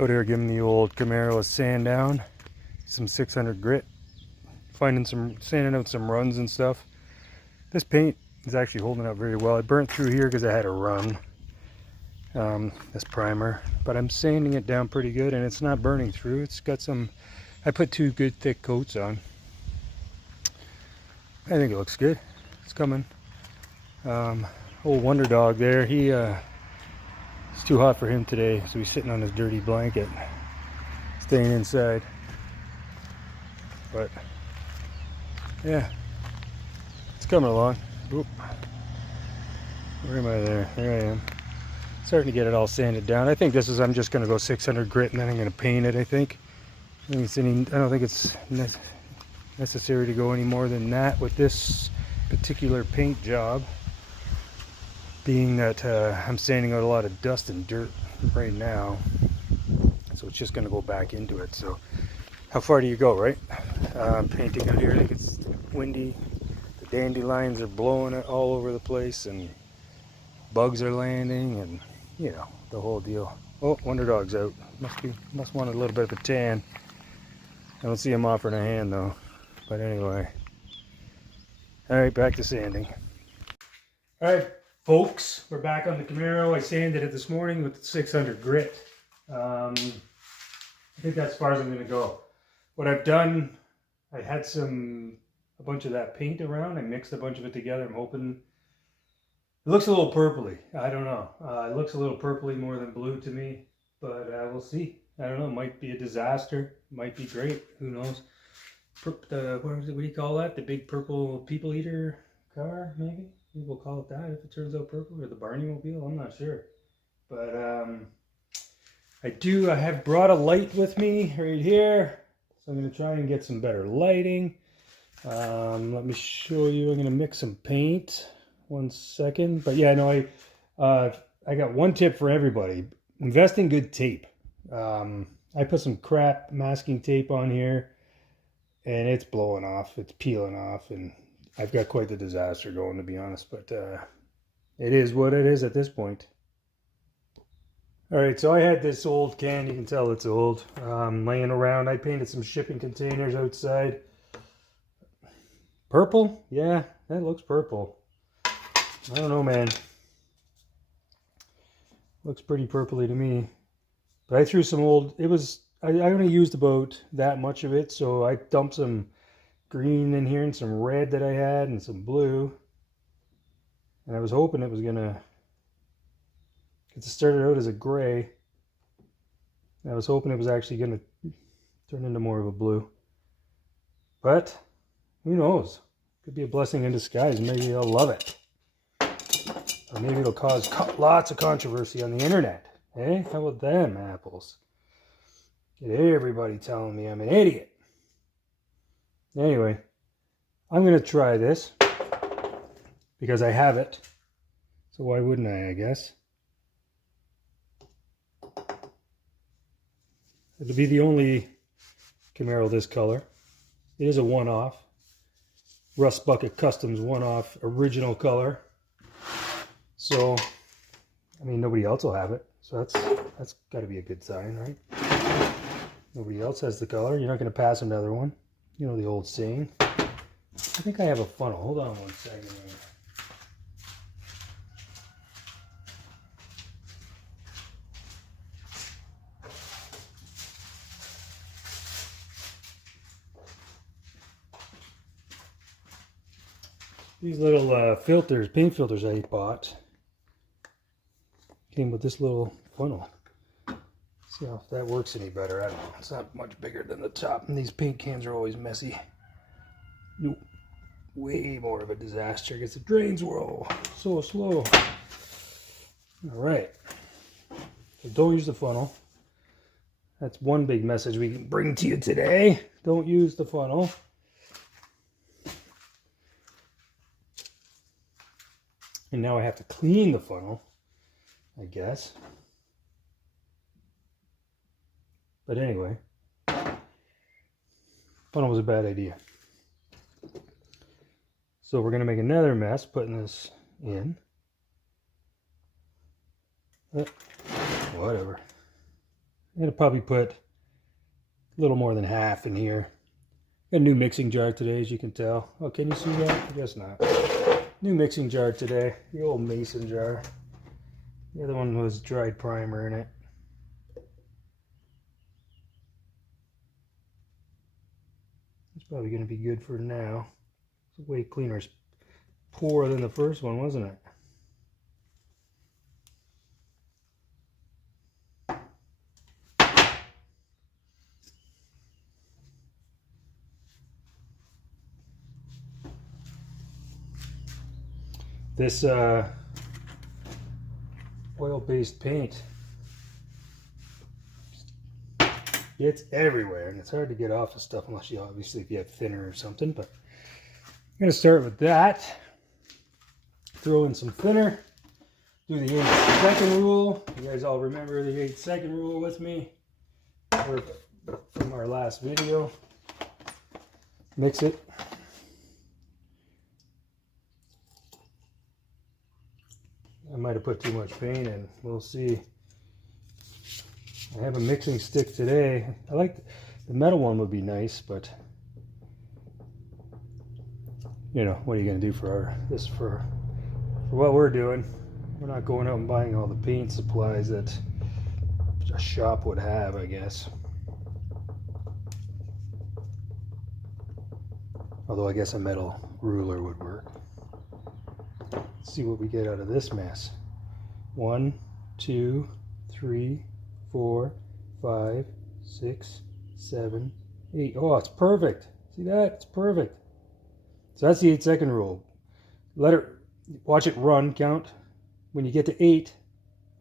Out here giving the old Camaro a sand down, some 600 grit, sanding out some runs and stuff. This paint is actually holding up very well. I burnt through here because I had a run, this primer, but I'm sanding it down pretty good and it's not burning through. It's got some, I put 2 good thick coats on. I think it looks good. It's coming. Old Wonder Dog there, it's too hot for him today, so he's sitting on his dirty blanket, staying inside. But yeah, it's coming along. Oop. Where am I there? There I am. Starting to get it all sanded down. I think I'm just going to go 600 grit and then I'm going to paint it, I think. I don't think it's necessary to go any more than that with this particular paint job, being that I'm sanding out a lot of dust and dirt right now, so it's just going to go back into it. So how far do you go, right? Painting out here, I think it's windy, the dandelions are blowing it all over the place and bugs are landing and you know, the whole deal. Oh, Wonder Dog's out. Must want a little bit of a tan. I don't see him offering a hand though, but anyway. Alright, back to sanding. Alright folks, we're back on the Camaro. I sanded it this morning with 600 grit. I think that's as far as I'm going to go. What I've done, I had a bunch of that paint around. I mixed a bunch of it together. I'm hoping it looks a little purpley. I don't know. It looks a little purpley more than blue to me, but we'll see. I don't know. It might be a disaster. It might be great. Who knows? What do you call that? The big purple people eater car, maybe? Maybe we'll call it that if it turns out purple, or the Barney Mobile. I'm not sure. But I have brought a light with me right here. So I'm going to try and get some better lighting. Let me show you. I'm going to mix some paint. 1 second. But yeah, no, I got one tip for everybody. Invest in good tape. I put some crap masking tape on here and it's blowing off. It's peeling off and I've got quite the disaster going, to be honest, but it is what it is at this point. Alright, so I had this old can, you can tell it's old, laying around. I painted some shipping containers outside. Purple? Yeah, that looks purple. I don't know, man. Looks pretty purpley to me. But I threw some old, I only used about that much of it, so I dumped some green in here and some red that I had and some blue. And I was hoping it was gonna, because it started out as a gray. I was hoping it was actually gonna turn into more of a blue. But who knows? Could be a blessing in disguise. Maybe they'll love it. Or maybe it'll cause lots of controversy on the internet. Hey, how about them apples? Get everybody telling me I'm an idiot. Anyway, I'm going to try this because I have it. So why wouldn't I guess? It'll be the only Camaro this color. It is a one-off. Rust Bucket Customs one-off original color. So, I mean, nobody else will have it. So that's got to be a good sign, right? Nobody else has the color. You're not going to pass another one. You know the old saying. I think I have a funnel. Hold on 1 second here. These little filters, paint filters I bought, came with this little funnel. See if that works any better. I don't know. It's not much bigger than the top, and these paint cans are always messy. Nope. Way more of a disaster because the drains were so slow. Alright. So don't use the funnel. That's one big message we can bring to you today. Don't use the funnel. And now I have to clean the funnel, I guess. But anyway, funnel was a bad idea. So we're going to make another mess putting this in. Whatever. I'm gonna probably put a little more than half in here. Got a new mixing jar today, as you can tell. Oh, can you see that? I guess not. New mixing jar today, the old mason jar. The other one was dried primer in it. It's probably going to be good for now. It's way cleaner pour than the first one, wasn't it? This oil-based paint, it's everywhere, and it's hard to get off of stuff unless you, obviously, if you have thinner or something. But I'm going to start with that. Throw in some thinner. Do the 8-second rule. You guys all remember the 8-second rule with me from our last video. Mix it. I might have put too much paint in. We'll see. I have a mixing stick today. I like the metal one would be nice, but you know, what are you going to do for this for what we're doing? We're not going out and buying all the paint supplies that a shop would have, I guess. Although I guess a metal ruler would work. Let's see what we get out of this mess. 1, 2, 3, 4, 5, 6, 7, 8. Oh, it's perfect. See that? It's perfect. So that's the 8-second rule. Watch it run, count. When you get to 8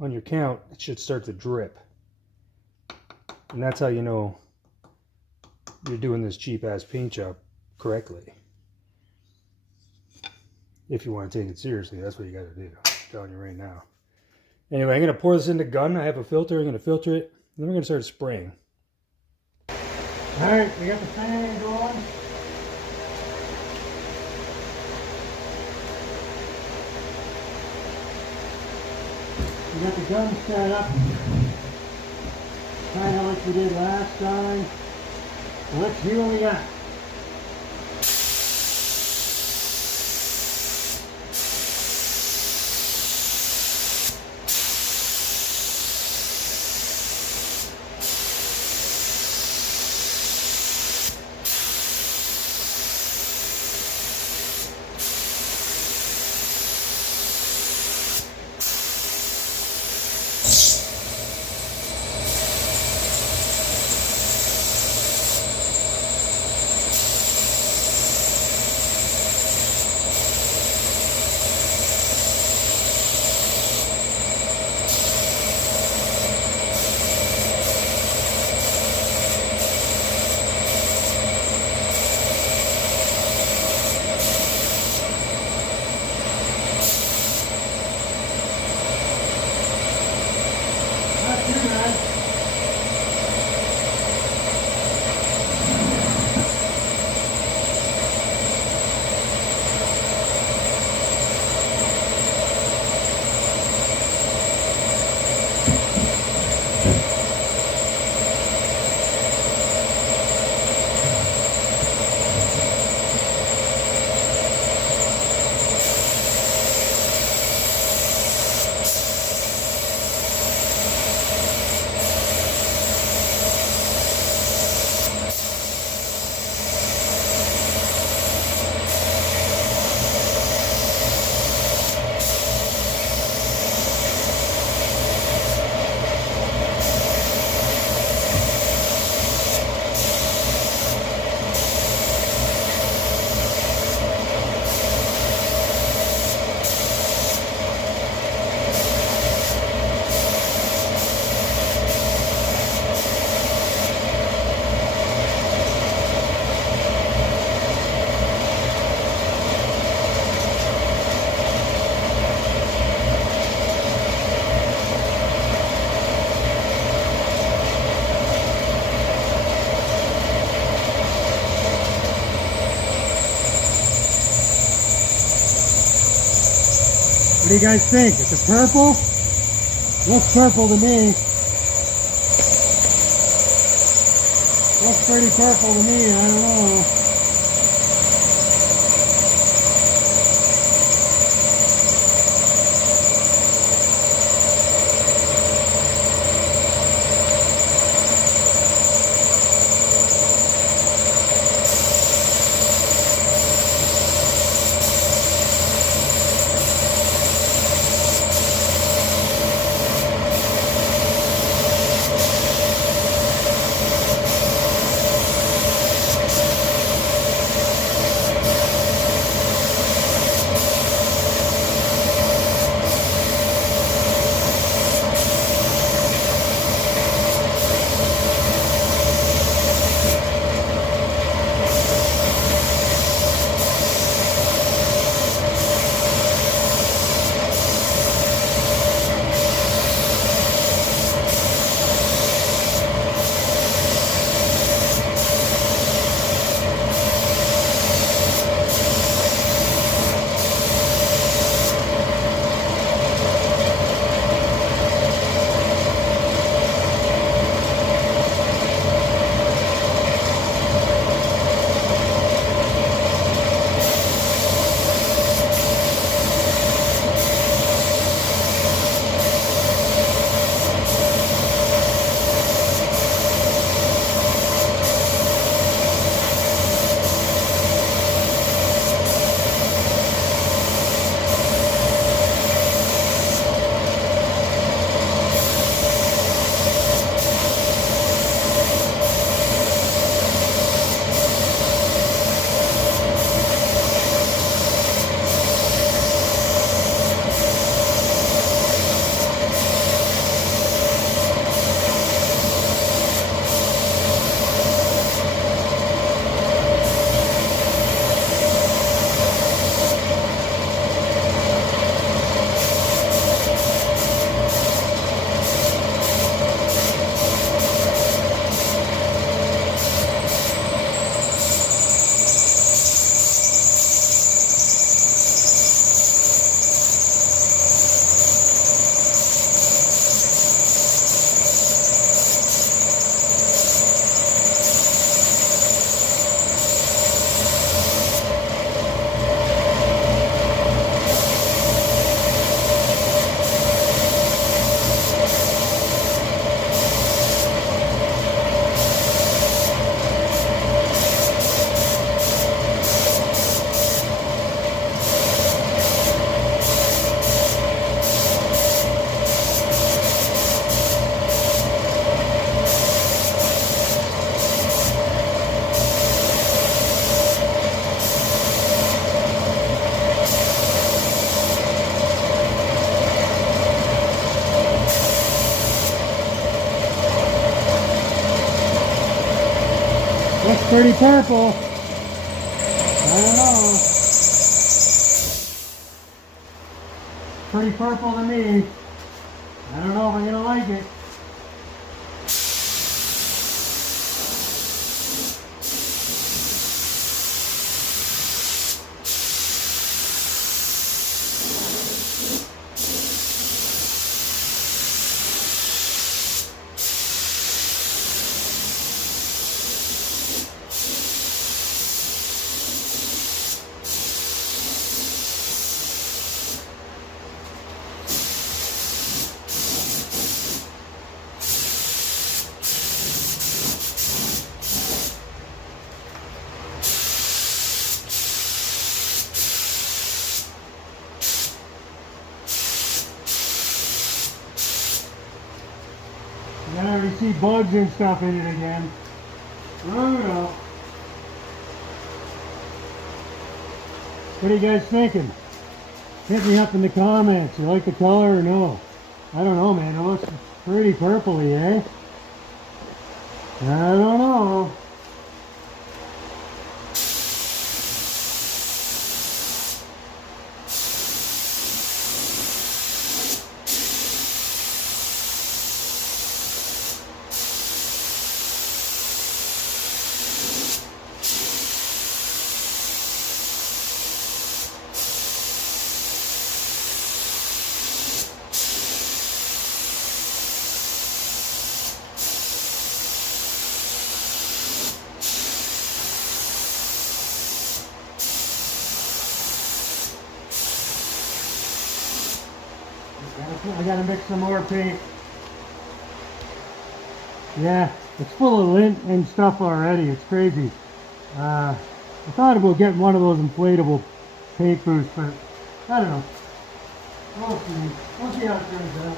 on your count, it should start to drip. And that's how you know you're doing this cheap-ass paint job correctly. If you want to take it seriously, that's what you got to do. I'm telling you right now. Anyway, I'm going to pour this in the gun. I have a filter. I'm going to filter it. And then we're going to start spraying. Alright, we got the fan going. We got the gun set up. Kind of like we did last time. So let's see what we got. What do you guys think? It's a purple? Looks purple to me. Looks pretty purple to me, I don't know. Looks pretty purple. I don't know. Pretty purple to me. I don't know if I'm gonna like it. I already see bugs and stuff in it again. Brutal. What are you guys thinking? Hit me up in the comments. You like the color or no? I don't know, man. It looks pretty purpley, eh? I don't know. I gotta mix some more paint. Yeah, it's full of lint and stuff already. It's crazy. I thought about getting one of those inflatable paint booths, but I don't know. We'll see. We'll see how it turns out.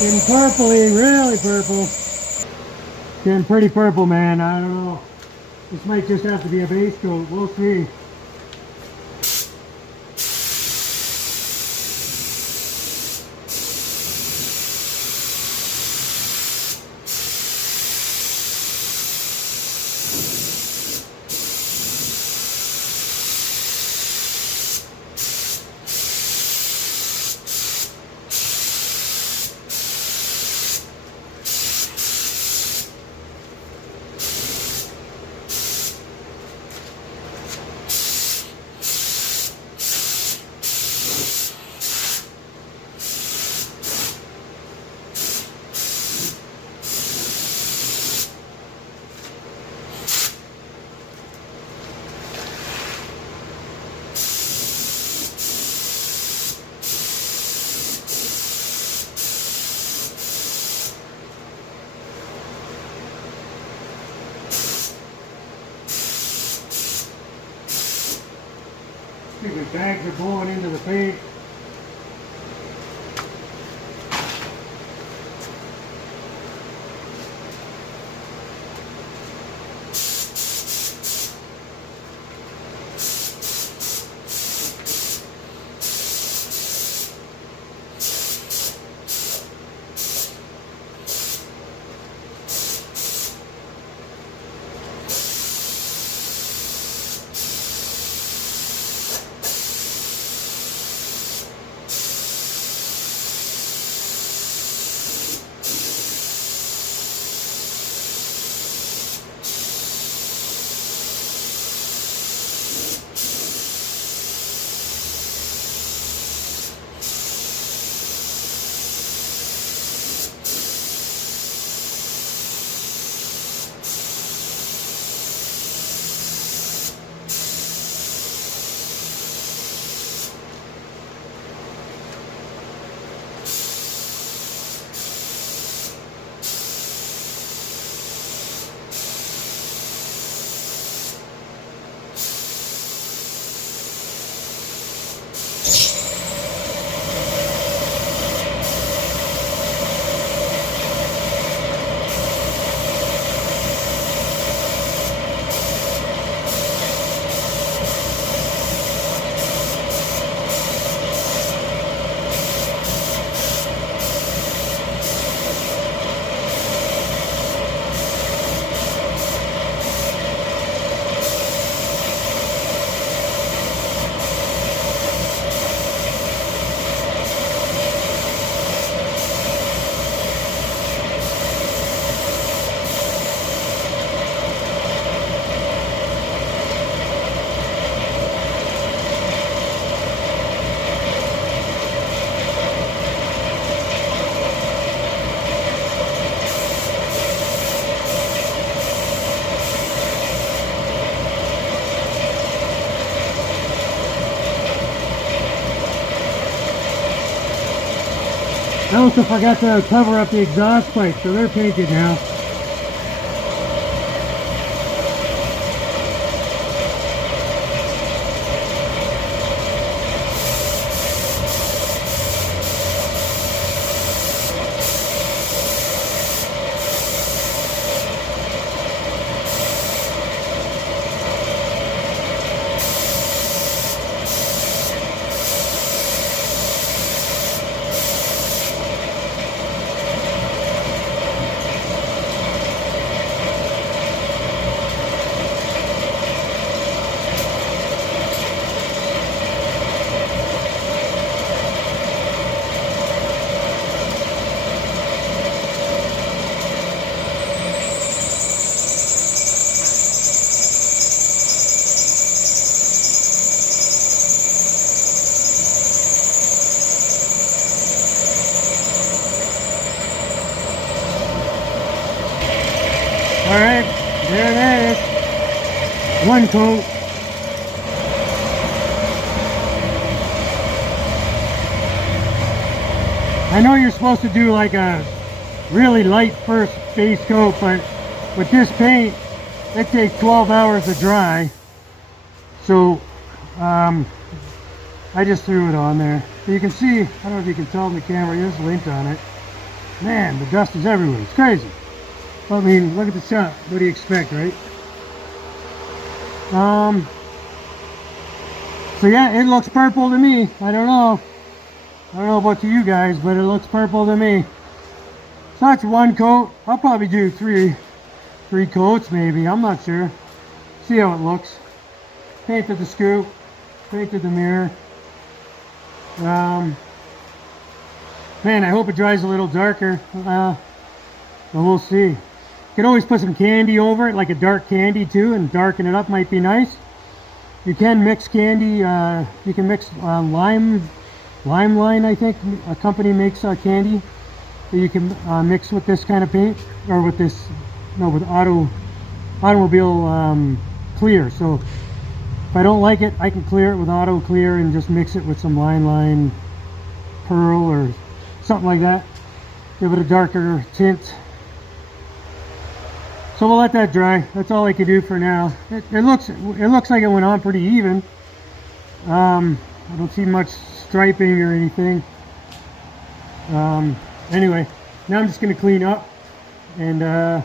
Getting purpley, really purple. Getting pretty purple, man. I don't know. This might just have to be a base coat. We'll see. Stupid bags are blowing into the paint. I also forgot to cover up the exhaust pipes, so they're painted now. Alright, there it is. One coat. I know you're supposed to do like a really light first base coat, but with this paint, it takes 12 hours to dry. So, I just threw it on there. So you can see, I don't know if you can tell in the camera, there's lint on it. Man, the dust is everywhere. It's crazy. I mean, look at the shot. What do you expect, right? So yeah, it looks purple to me. I don't know about to you guys, but it looks purple to me. So that's one coat. I'll probably do three coats maybe. I'm not sure. See how it looks. Painted the scoop. Painted the mirror. Man, I hope it dries a little darker. But we'll see. You can always put some candy over it, like a dark candy too, and darken it up might be nice. You can mix candy, you can mix Limelight, I think. A company makes candy that you can mix with this kind of paint, or with this, no, with automobile clear. So if I don't like it, I can clear it with auto clear and just mix it with some Line Pearl or something like that. Give it a darker tint. So we'll let that dry. That's all I can do for now. It looks like it went on pretty even. I don't see much striping or anything. Anyway, now I'm just going to clean up and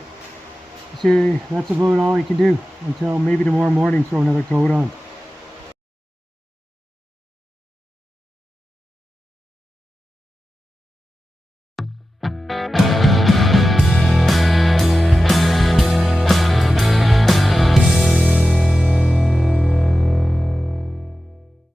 see. That's about all I can do until maybe tomorrow morning. Throw another coat on.